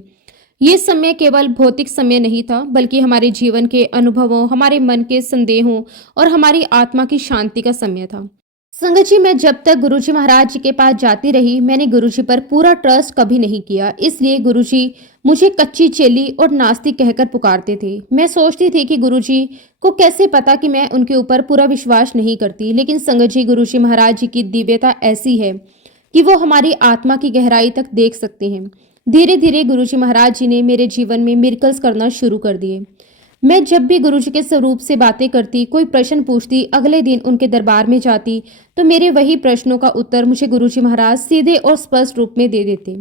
ये समय केवल भौतिक समय नहीं था, बल्कि हमारे जीवन के अनुभवों, हमारे मन के संदेहों और हमारी आत्मा की शांति का समय था। संगत जी, मैं जब तक गुरुजी महाराज जी के पास जाती रही, मैंने गुरुजी पर पूरा ट्रस्ट कभी नहीं किया। इसलिए गुरुजी मुझे कच्ची चेली और नास्तिक कहकर पुकारते थे। मैं सोचती थी कि गुरुजी को कैसे पता कि मैं उनके ऊपर पूरा विश्वास नहीं करती। लेकिन संगत जी, गुरुजी महाराज जी की दिव्यता ऐसी है कि वो हमारी आत्मा की गहराई तक देख सकते हैं। धीरे धीरे गुरुजी महाराज जी ने मेरे जीवन में मिरेकल्स करना शुरू कर दिए। मैं जब भी गुरुजी के स्वरूप से बातें करती, कोई प्रश्न पूछती, अगले दिन उनके दरबार में जाती, तो मेरे वही प्रश्नों का उत्तर मुझे गुरुजी महाराज सीधे और स्पष्ट रूप में दे देते।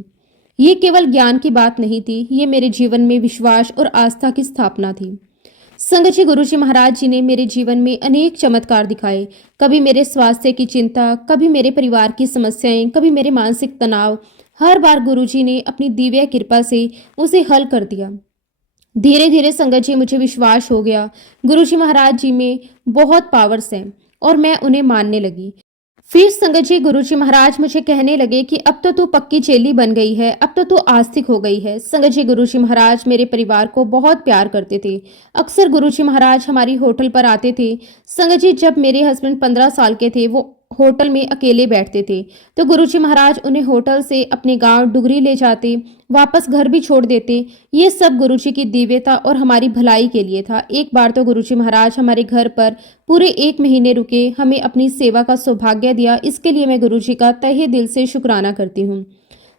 ये केवल ज्ञान की बात नहीं थी, ये मेरे जीवन में विश्वास और आस्था की स्थापना थी। संगत जी, गुरुजी महाराज जी ने मेरे जीवन में अनेक चमत्कार दिखाए। कभी मेरे स्वास्थ्य की चिंता, कभी मेरे परिवार की समस्याएं, कभी मेरे मानसिक तनाव। हर बार गुरुजी ने अपनी दिव्य कृपा से उसे हल कर दिया। धीरे धीरे संगत जी मुझे विश्वास हो गया गुरुजी महाराज जी में बहुत पावर्स हैं और मैं उन्हें मानने लगी। फिर संगत जी, गुरुजी महाराज मुझे कहने लगे कि अब तो तू पक्की चेली बन गई है, अब तो तू आस्तिक हो गई है। संगत जी, गुरुजी महाराज मेरे परिवार को बहुत प्यार करते थे। अक्सर गुरुजी महाराज हमारी होटल पर आते थे। संगत जी, जब मेरे हस्बैंड 15 साल के थे, वो होटल में अकेले बैठते थे, तो गुरुजी महाराज उन्हें होटल से अपने गांव डुगरी ले जाते, वापस घर भी छोड़ देते। ये सब गुरुजी की दिव्यता और हमारी भलाई के लिए था। एक बार तो गुरुजी महाराज हमारे घर पर पूरे 1 महीने रुके, हमें अपनी सेवा का सौभाग्य दिया। इसके लिए मैं गुरुजी का तहे दिल से शुक्राना करती हूँ।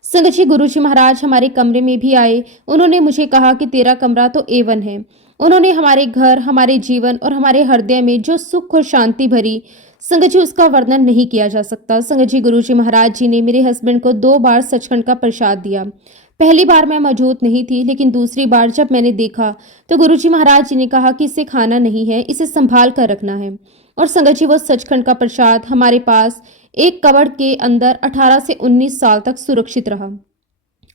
संगत जी, गुरुजी महाराज हमारे कमरे में भी आए। उन्होंने मुझे कहा कि तेरा कमरा तो A1 है। उन्होंने हमारे घर, हमारे जीवन और हमारे हृदय में जो सुख और शांति भरी, संगत जी, उसका वर्णन नहीं किया जा सकता। संगत जी, गुरुजी महाराज जी ने मेरे हस्बैंड को 2 बार सचखंड का प्रसाद दिया। पहली बार मैं मौजूद नहीं थी, लेकिन दूसरी बार जब मैंने देखा तो गुरुजी महाराज जी ने कहा कि इसे खाना नहीं है, इसे संभाल कर रखना है। और संगत जी, वो सचखंड का प्रसाद हमारे पास एक कबर्ड के अंदर 18 से 19 साल तक सुरक्षित रहा।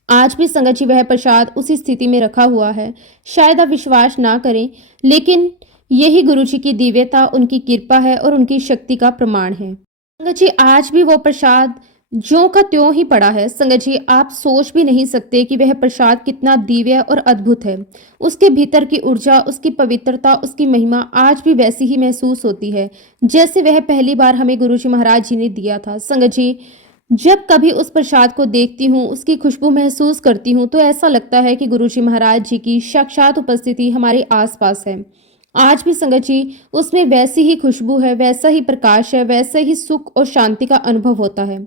आज भी संगत जी वह प्रसाद उसी स्थिति में रखा हुआ है। शायद आप विश्वास ना करें, लेकिन यही गुरुजी की दिव्यता, उनकी कृपा है और उनकी शक्ति का प्रमाण है। संगत जी, आज भी वो प्रसाद ज्यों का त्यों ही पड़ा है। संगत जी, आप सोच भी नहीं सकते कि वह प्रसाद कितना दिव्य और अद्भुत है। उसके भीतर की ऊर्जा, उसकी पवित्रता, उसकी महिमा आज भी वैसी ही महसूस होती है जैसे वह पहली बार हमें गुरुजी महाराज जी ने दिया था। संगत जी, जब कभी उस प्रसाद को देखती हूँ, उसकी खुशबू महसूस करती हूँ, तो ऐसा लगता है कि गुरुजी महाराज जी की साक्षात उपस्थिति हमारे आसपास है। आज भी संगत जी, उसमें वैसी ही खुशबू है, वैसा ही प्रकाश है, वैसे ही सुख और शांति का अनुभव होता है।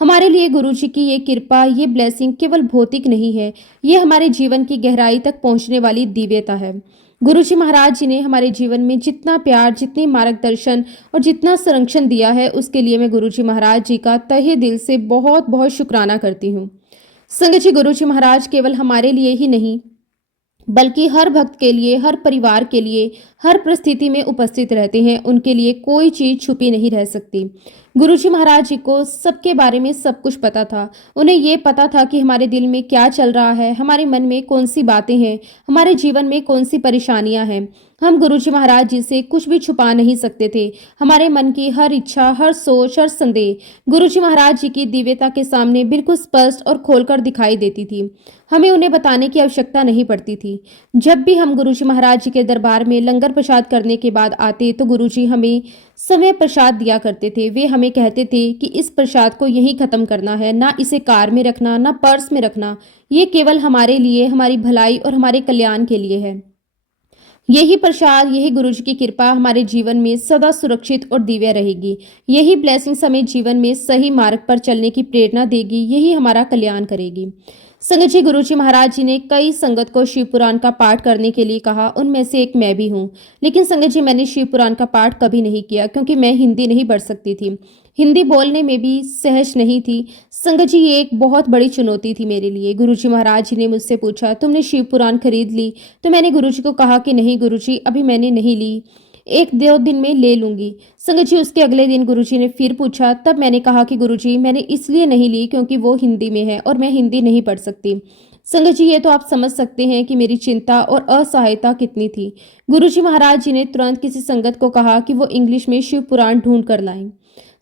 हमारे लिए गुरुजी की ये कृपा, ये ब्लेसिंग केवल भौतिक नहीं है, ये हमारे जीवन की गहराई तक पहुंचने वाली दिव्यता है। गुरुजी महाराज जी ने हमारे जीवन में जितना प्यार, जितनी मार्गदर्शन और जितना संरक्षण दिया है, उसके लिए मैं गुरुजी महाराज जी का तहे दिल से बहुत बहुत शुक्राना करती हूँ। संगत जी, गुरुजी महाराज केवल हमारे लिए ही नहीं, बल्कि हर भक्त के लिए, हर परिवार के लिए, हर परिस्थिति में उपस्थित रहते हैं। उनके लिए कोई चीज छुपी नहीं रह सकती। गुरुजी महाराज जी को सबके बारे में सब कुछ पता था। उन्हें ये पता था कि हमारे दिल में क्या चल रहा है, हमारे मन में कौन सी बातें हैं, हमारे जीवन में कौन सी परेशानियां हैं। हम गुरुजी महाराज जी से कुछ भी छुपा नहीं सकते थे। हमारे मन की हर इच्छा, हर सोच, हर संदेह गुरुजी महाराज जी की दिव्यता के सामने बिल्कुल स्पष्ट और खोलकर दिखाई देती थी। हमें उन्हें बताने की आवश्यकता नहीं पड़ती थी। जब भी हम गुरुजी महाराज जी के दरबार में लंगर प्रसाद करने के बाद आते, तो गुरुजी हमें समय प्रसाद दिया करते थे। वे हमें कहते थे कि इस प्रसाद को यहीं खत्म करना है, ना इसे कार में रखना, ना पर्स में रखना। ये केवल हमारे लिए, हमारी भलाई और हमारे कल्याण के लिए है। यही प्रसाद, यही गुरुजी की कृपा हमारे जीवन में सदा सुरक्षित और दिव्य रहेगी। यही ब्लेसिंग्स हमें जीवन में सही मार्ग पर चलने की प्रेरणा देगी। यही हमारा कल्याण करेगी। संगत जी, गुरुजी महाराज जी ने कई संगत को शिव पुराण का पाठ करने के लिए कहा। उनमें से एक मैं भी हूँ। लेकिन संगत जी, मैंने शिव पुराण का पाठ कभी नहीं किया, क्योंकि मैं हिंदी नहीं पढ़ सकती थी। हिंदी बोलने में भी सहज नहीं थी। संगत जी, ये एक बहुत बड़ी चुनौती थी मेरे लिए। गुरुजी महाराज जी ने मुझसे पूछा, तुमने शिव पुराण खरीद ली? तो मैंने गुरुजी को कहा कि नहीं गुरुजी, अभी मैंने नहीं ली, एक दो दिन में ले लूंगी। संगत जी, उसके अगले दिन गुरुजी ने फिर पूछा। तब मैंने कहा कि गुरुजी, मैंने इसलिए नहीं ली क्योंकि वो हिंदी में है और मैं हिंदी नहीं पढ़ सकती। संगत जी, ये तो आप समझ सकते हैं कि मेरी चिंता और असहायता कितनी थी। गुरुजी महाराज जी ने तुरंत किसी संगत को कहा कि वो इंग्लिश में शिव पुराण ढूंढ कर लाएं।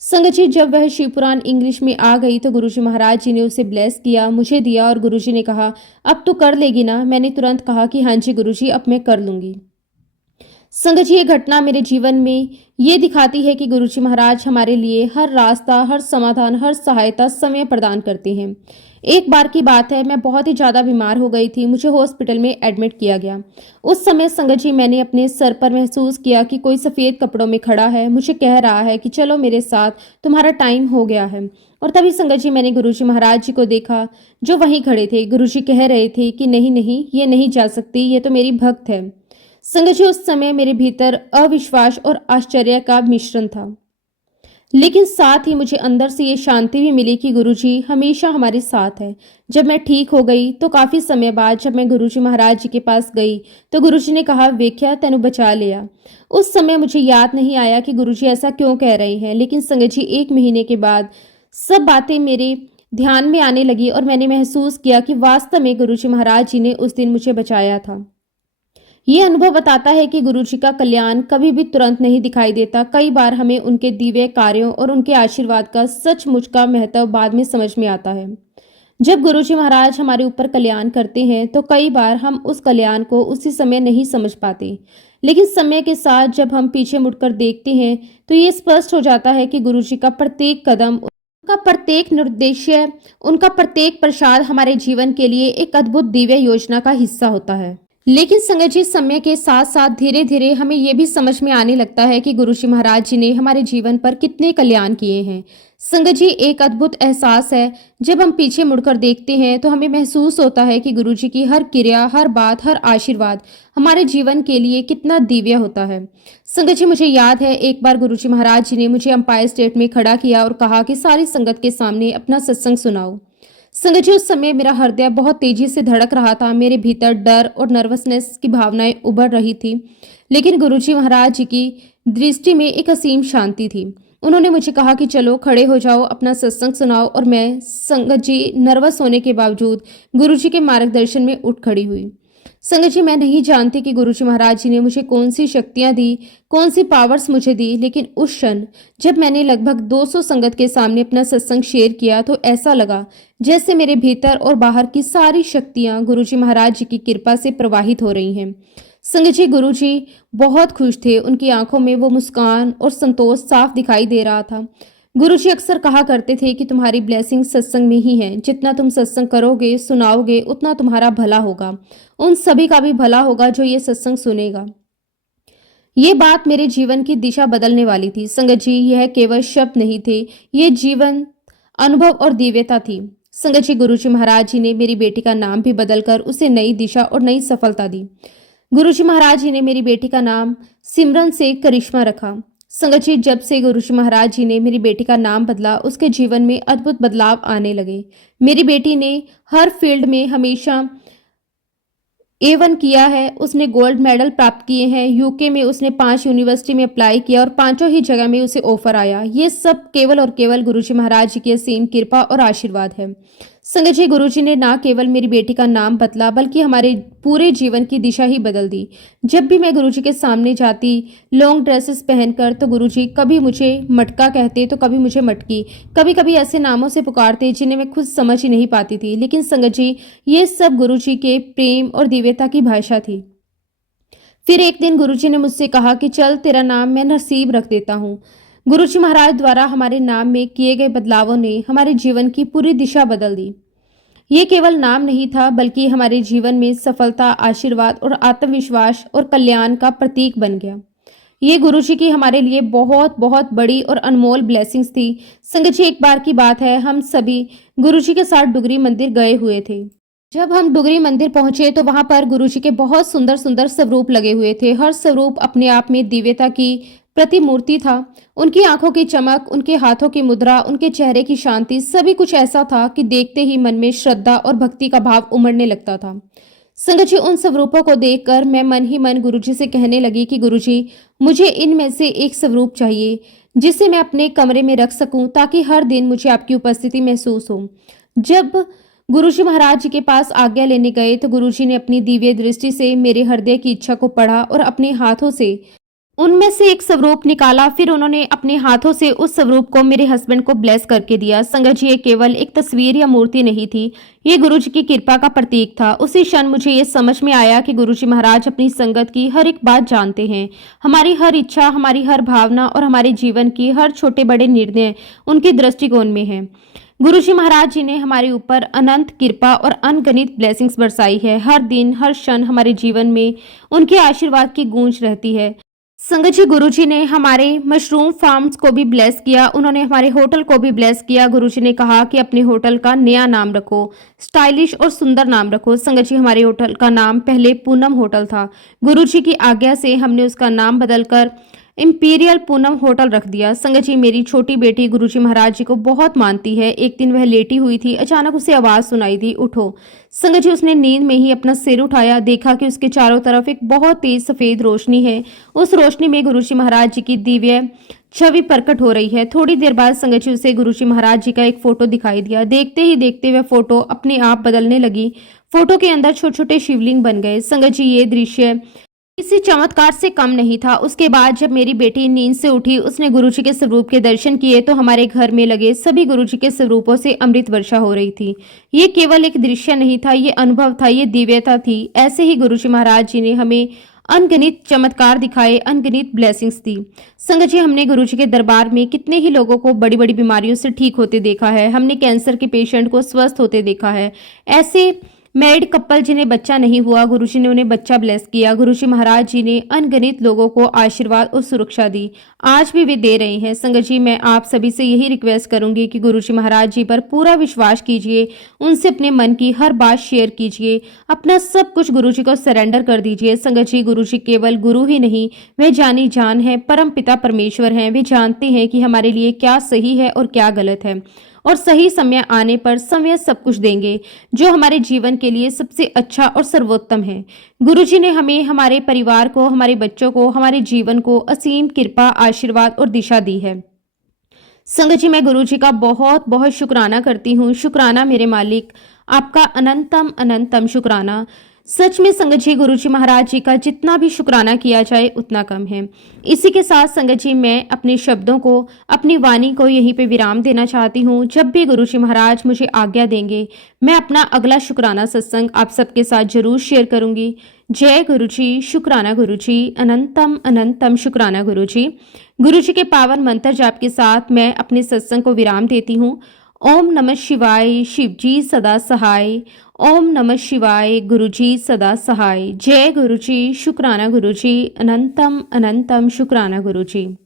संगत जी, जब वह शिव पुराण इंग्लिश में आ गई तो गुरुजी महाराज जी ने उसे ब्लेस किया, मुझे दिया और गुरुजी ने कहा, अब तो कर लेगी ना? मैंने तुरंत कहा कि हाँ जी गुरुजी, अब मैं कर लूंगी। संगत जी, ये घटना मेरे जीवन में ये दिखाती है कि गुरुजी महाराज हमारे लिए हर रास्ता, हर समाधान, हर सहायता समय प्रदान करते हैं। एक बार की बात है, मैं बहुत ही ज़्यादा बीमार हो गई थी। मुझे हॉस्पिटल में एडमिट किया गया। उस समय संगत जी, मैंने अपने सर पर महसूस किया कि कोई सफ़ेद कपड़ों में खड़ा है, मुझे कह रहा है कि चलो मेरे साथ, तुम्हारा टाइम हो गया है। और तभी संगत जी, मैंने गुरुजी महाराज जी को देखा, जो वहीं खड़े थे। गुरुजी कह रहे थे कि नहीं नहीं, ये नहीं जा सकती, ये तो मेरी भक्त है। संगत जी, उस समय मेरे भीतर अविश्वास और आश्चर्य का मिश्रण था, लेकिन साथ ही मुझे अंदर से ये शांति भी मिली कि गुरुजी हमेशा हमारे साथ है। जब मैं ठीक हो गई तो काफी समय बाद जब मैं गुरुजी महाराज जी के पास गई तो गुरुजी ने कहा, वेख्या तेनु बचा लिया। उस समय मुझे याद नहीं आया कि गुरुजी ऐसा क्यों कह रहे हैं, लेकिन संगत जी, 1 महीने के बाद सब बातें मेरे ध्यान में आने लगी और मैंने महसूस किया कि वास्तव में गुरुजी महाराज जी ने उस दिन मुझे बचाया था। ये अनुभव बताता है कि गुरुजी का कल्याण कभी भी तुरंत नहीं दिखाई देता। कई बार हमें उनके दिव्य कार्यों और उनके आशीर्वाद का सचमुच का महत्व बाद में समझ में आता है। जब गुरुजी महाराज हमारे ऊपर कल्याण करते हैं तो कई बार हम उस कल्याण को उसी समय नहीं समझ पाते, लेकिन समय के साथ जब हम पीछे मुड़कर देखते हैं तो ये स्पष्ट हो जाता है कि गुरुजी का प्रत्येक कदम, उनका प्रत्येक निर्देश, उनका प्रत्येक प्रसाद हमारे जीवन के लिए एक अद्भुत दिव्य योजना का हिस्सा होता है। लेकिन संगत जी, समय के साथ साथ धीरे धीरे हमें यह भी समझ में आने लगता है कि गुरुजी महाराज जी ने हमारे जीवन पर कितने कल्याण किए हैं। संगत जी, एक अद्भुत एहसास है, जब हम पीछे मुड़कर देखते हैं तो हमें महसूस होता है कि गुरुजी की हर क्रिया, हर बात, हर आशीर्वाद हमारे जीवन के लिए कितना दिव्य होता है। संगत जी, मुझे याद है एक बार गुरुजी महाराज जी ने मुझे अंपायर स्टेट में खड़ा किया और कहा कि सारी संगत के सामने अपना सत्संग सुनाओ। संगत जी, उस समय मेरा हृदय बहुत तेजी से धड़क रहा था। मेरे भीतर डर और नर्वसनेस की भावनाएं उभर रही थी, लेकिन गुरुजी महाराज जी की दृष्टि में एक असीम शांति थी। उन्होंने मुझे कहा कि चलो खड़े हो जाओ, अपना सत्संग सुनाओ, और मैं संगत जी नर्वस होने के बावजूद गुरुजी के मार्गदर्शन में उठ खड़ी हुई। संगत जी, मैं नहीं जानती कि गुरुजी महाराज जी ने मुझे कौन सी शक्तियां दी, कौन सी पावर्स मुझे दी, लेकिन उस क्षण जब मैंने लगभग 200 संगत के सामने अपना सत्संग शेयर किया तो ऐसा लगा जैसे मेरे भीतर और बाहर की सारी शक्तियां गुरुजी महाराज जी की कृपा से प्रवाहित हो रही हैं। संगत जी, गुरुजी बहुत खुश थे, उनकी आंखों में वो मुस्कान और संतोष साफ दिखाई दे रहा था। गुरुजी अक्सर कहा करते थे कि तुम्हारी ब्लेसिंग सत्संग में ही है, जितना तुम सत्संग करोगे सुनाओगे उतना तुम्हारा भला होगा, उन सभी का भी भला होगा जो ये सत्संग सुनेगा। ये बात मेरे जीवन की दिशा बदलने वाली थी। संगत जी, यह केवल शब्द नहीं थे, ये जीवन अनुभव और दिव्यता थी। संगत जी, गुरुजी महाराज जी ने मेरी बेटी का नाम भी बदलकर उसे नई दिशा और नई सफलता दी। गुरुजी महाराज जी ने मेरी बेटी का नाम सिमरन से करिश्मा रखा। संगत जी, जब से गुरुजी महाराज जी ने मेरी बेटी का नाम बदला, उसके जीवन में अद्भुत बदलाव आने लगे। मेरी बेटी ने हर फील्ड में हमेशा A1 किया है, उसने गोल्ड मेडल प्राप्त किए हैं। यूके में उसने 5 यूनिवर्सिटी में अप्लाई किया और पांचों ही जगह में उसे ऑफर आया। ये सब केवल और केवल गुरुजी महाराज जी की असीम कृपा और आशीर्वाद है। संगत जी, गुरुजी ने ना केवल मेरी बेटी का नाम बदला बल्कि हमारे पूरे जीवन की दिशा ही बदल दी। जब भी मैं गुरुजी के सामने जाती लॉन्ग ड्रेसेस पहनकर, तो गुरुजी कभी मुझे मटका कहते तो कभी मुझे मटकी, कभी कभी ऐसे नामों से पुकारते जिन्हें मैं खुद समझ ही नहीं पाती थी। लेकिन संगत जी, ये सब गुरुजी के प्रेम और दिव्यता की भाषा थी। फिर एक दिन गुरुजी ने मुझसे कहा कि चल, तेरा नाम मैं नसीब रख देता हूँ। गुरुजी महाराज द्वारा हमारे नाम में किए गए बदलावों ने हमारे जीवन की पूरी दिशा बदल दी। ये केवल नाम नहीं था बल्कि हमारे जीवन में सफलता, आशीर्वाद और आत्मविश्वास और कल्याण का प्रतीक बन गया। ये गुरुजी की हमारे लिए बहुत बहुत बड़ी और अनमोल ब्लेसिंग्स थी। संगत जी, एक बार की बात है, हम सभी गुरुजी के साथ डुगरी मंदिर गए हुए थे। जब हम डुगरी मंदिर पहुंचे तो वहां पर गुरुजी के बहुत सुंदर सुंदर स्वरूप लगे हुए थे। हर स्वरूप अपने आप में दिव्यता की प्रतिमूर्ति था। उनकी आंखों की चमक, उनके हाथों की मुद्रा, उनके चेहरे की शांति, सभी कुछ ऐसा था कि देखते ही मन में श्रद्धा और भक्ति का भाव उमड़ने लगता था। संगत जी, उन स्वरूपों को देखकर मैं मन ही मन गुरुजी से कहने लगी कि गुरुजी, मुझे इनमें से एक स्वरूप चाहिए जिसे मैं अपने कमरे में रख सकूं, ताकि हर दिन मुझे आपकी उपस्थिति महसूस हो। जब गुरुजी महाराज जी के पास आज्ञा लेने गए तो गुरुजी ने अपनी दिव्य दृष्टि से मेरे हृदय की इच्छा को पढ़ा और अपने हाथों से उनमें से एक स्वरूप निकाला। फिर उन्होंने अपने हाथों से उस स्वरूप को मेरे हस्बैंड को ब्लेस करके दिया। संगत जी, ये केवल एक तस्वीर या मूर्ति नहीं थी, ये गुरुजी की कृपा का प्रतीक था। उसी क्षण मुझे ये समझ में आया कि गुरुजी महाराज अपनी संगत की हर एक बात जानते हैं। हमारी हर इच्छा, हमारी हर भावना और हमारे जीवन की हर छोटे बड़े निर्णय उनके दृष्टिकोण में है। गुरुजी महाराज जी ने हमारे ऊपर अनंत कृपा और अनगिनत ब्लेसिंग्स बरसाई है। हर दिन हर क्षण हमारे जीवन में उनके आशीर्वाद की गूंज रहती है। संगत जी, गुरुजी ने हमारे मशरूम फार्म्स को भी ब्लेस किया, उन्होंने हमारे होटल को भी ब्लेस किया। गुरुजी ने कहा कि अपने होटल का नया नाम रखो, स्टाइलिश और सुंदर नाम रखो। संगत जी, हमारे होटल का नाम पहले पूनम होटल था। गुरुजी की आज्ञा से हमने उसका नाम बदलकर इंपीरियल पूनम होटल रख दिया। संगत जी, मेरी छोटी बेटी गुरुजी महाराज जी को बहुत मानती है। एक दिन वह लेटी हुई थी, अचानक उसे आवाज सुनाई दी, उठो। संगत जी, उसने नींद में ही अपना सिर उठाया, देखा कि उसके चारों तरफ एक बहुत तेज सफेद रोशनी है। उस रोशनी में गुरुजी महाराज जी की दिव्य छवि प्रकट हो रही है। थोड़ी देर बाद संगत जी, उसे गुरुजी महाराज जी का एक फोटो दिखाई दिया। देखते ही देखते वह फोटो अपने आप बदलने लगी। फोटो के अंदर छोटे छोटे शिवलिंग बन गए। संगत जी, ये दृश्य किसी चमत्कार से कम नहीं था। उसके बाद जब मेरी बेटी नींद से उठी, उसने गुरुजी के स्वरूप के दर्शन किए तो हमारे घर में लगे सभी गुरुजी के स्वरूपों से अमृत वर्षा हो रही थी। ये केवल एक दृश्य नहीं था, ये अनुभव था, ये दिव्यता थी। ऐसे ही गुरुजी महाराज जी ने हमें अनगिनत चमत्कार दिखाए, अनगिनत ब्लेसिंग्स दी। संगत जी, हमने गुरुजी के दरबार में कितने ही लोगों को बड़ी बड़ी बीमारियों से ठीक होते देखा है। हमने कैंसर के पेशेंट को स्वस्थ होते देखा है। ऐसे मैरिड कपल जिन्हें बच्चा नहीं हुआ, गुरुजी ने उन्हें बच्चा ब्लेस किया। गुरुजी महाराज जी ने अनगिनत लोगों को आशीर्वाद और सुरक्षा दी, आज भी वे दे रहे हैं। संगत जी, मैं आप सभी से यही रिक्वेस्ट करूंगी कि गुरुजी महाराज जी पर पूरा विश्वास कीजिए, उनसे अपने मन की हर बात शेयर कीजिए, अपना सब कुछ गुरुजी को सरेंडर कर दीजिए। संगत जी, गुरुजी केवल गुरु ही नहीं, वे जानी जान है, परम पिता परमेश्वर हैं। वे जानते हैं कि हमारे लिए क्या सही है और क्या गलत है, और सही समय आने पर समय सब कुछ देंगे जो हमारे जीवन के लिए सबसे अच्छा और सर्वोत्तम है। गुरुजी ने हमें, हमारे परिवार को, हमारे बच्चों को, हमारे जीवन को असीम कृपा, आशीर्वाद और दिशा दी है। संगत जी, मैं गुरुजी का बहुत बहुत शुक्राना करती हूँ। शुक्राना मेरे मालिक, आपका अनंतम अनंतम शुक्राना। सच में संगत जी, गुरु जी महाराज जी का जितना भी शुक्राना किया जाए उतना कम है। इसी के साथ संगत जी, मैं अपने शब्दों को, अपनी वाणी को यहीं पे विराम देना चाहती हूँ। जब भी गुरु जी महाराज मुझे आज्ञा देंगे, मैं अपना अगला शुक्राना सत्संग आप सबके साथ जरूर शेयर करूंगी। जय गुरु जी, शुक्राना गुरु जी, अनंतम अनंतम शुक्राना गुरु जी। गुरु जी के पावन मंत्र जाप के साथ मैं अपने सत्संग को विराम देती हूँ। ओम नमः शिवाय, शिव जी सदा सहाय। ओम नमः शिवाय, गुरु जी सदा सहाय। जय गुरु जी, शुक्राना गुरु जी, अनंतम अनंतम शुक्राना गुरु जी।